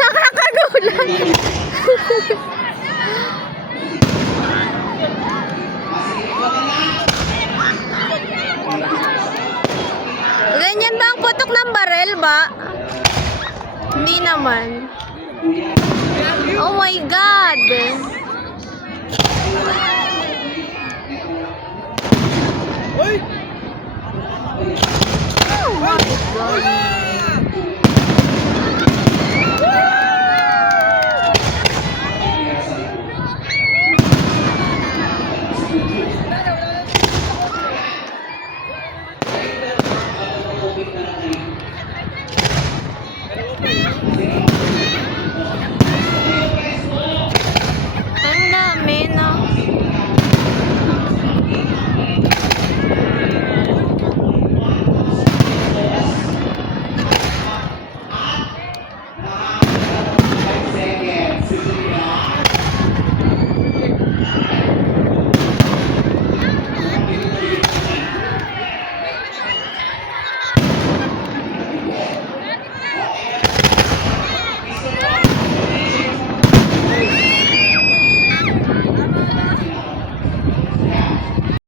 Nakakagulat. Ganyan ba ang putok ng barel ba? Hindi naman. Oh my God! Oh my God!